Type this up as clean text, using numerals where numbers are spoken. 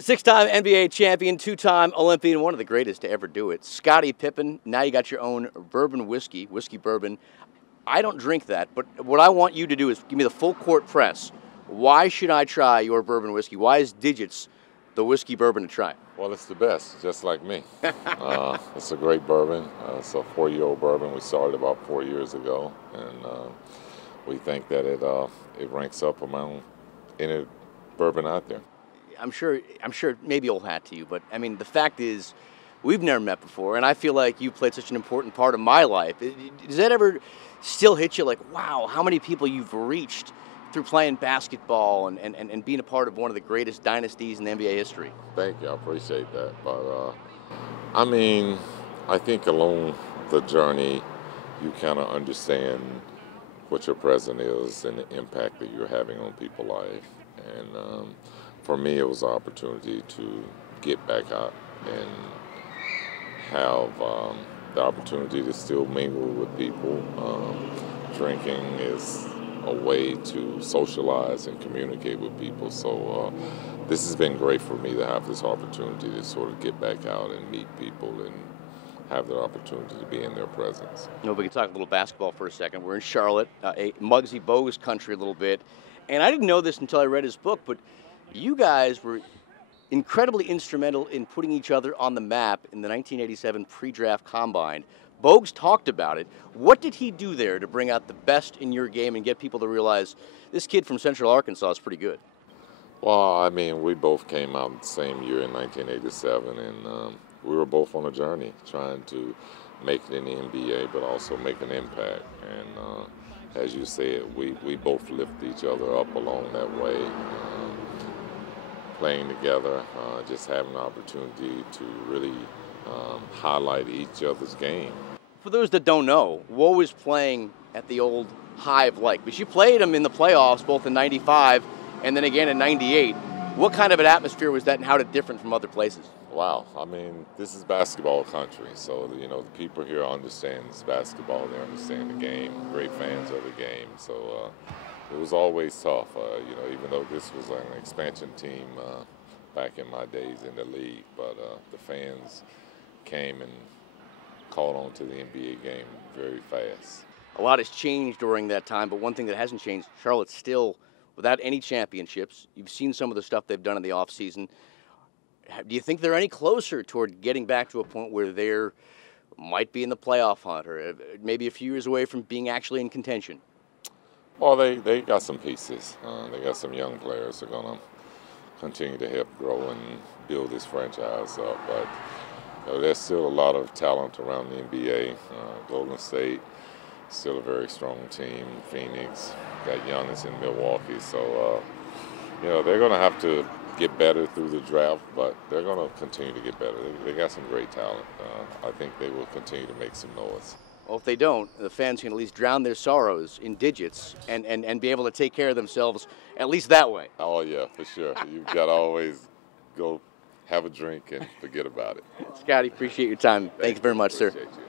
Six-time NBA champion, two-time Olympian, one of the greatest to ever do it. Scottie Pippen, now you got your own bourbon whiskey bourbon. I don't drink that, but what I want you to do is give me the full court press. Why should I try your bourbon whiskey? Why is Digits the whiskey bourbon to try? Well, it's the best, just like me. It's a great bourbon. It's a 4-year-old bourbon. We started about 4 years ago, and we think that it ranks up among any bourbon out there. I'm sure it may be old hat to you, but I mean, the fact is, we've never met before, and I feel like you played such an important part of my life. Does that ever still hit you like, wow, how many people you've reached through playing basketball and being a part of one of the greatest dynasties in NBA history? Thank you, I appreciate that. But I mean, I think along the journey, you kind of understand what your present is and the impact that you're having on people's life. And for me, it was an opportunity to get back out and have the opportunity to still mingle with people. Drinking is a way to socialize and communicate with people. So this has been great for me to have this opportunity to sort of get back out and meet people and have the opportunity to be in their presence. You know, we can talk a little basketball for a second. We're in Charlotte, a Muggsy Bogues country a little bit. And I didn't know this until I read his book, but you guys were incredibly instrumental in putting each other on the map in the 1987 pre-draft combine. Bogues talked about it. What did he do there to bring out the best in your game and get people to realize this kid from Central Arkansas is pretty good? Well, I mean, we both came out the same year in 1987, and we were both on a journey trying to make it in the NBA, but also make an impact. And as you said, we both lift each other up along that way. Playing together, just having an opportunity to really highlight each other's game. For those that don't know, what was playing at the old Hive like? Because you played them in the playoffs both in '95 and then again in '98. What kind of an atmosphere was that, and how did it differ from other places? Wow, I mean, this is basketball country, so you know the people here understand this basketball. They understand the game. Great fans of the game. So it was always tough. You know, even though this was an expansion team back in my days in the league, but the fans came and caught on to the NBA game very fast. A lot has changed during that time, but one thing that hasn't changed, Charlotte's still without any championships. You've seen some of the stuff they've done in the offseason. Do you think they're any closer toward getting back to a point where they're might be in the playoff hunt, or maybe a few years away from being actually in contention? Well, they got some pieces. They got some young players that are going to continue to help grow and build this franchise up. But you know, there's still a lot of talent around the NBA. Golden State, still a very strong team. Phoenix, got Giannis in Milwaukee. So, you know, they're going to have to get better through the draft, but they're going to continue to get better. They got some great talent. I think they will continue to make some noise. Well, if they don't, the fans can at least drown their sorrows in Digits and be able to take care of themselves at least that way. Oh, yeah, for sure. You've got to always go have a drink and forget about it. Scottie, appreciate your time. Thanks very much, sir. Appreciate you.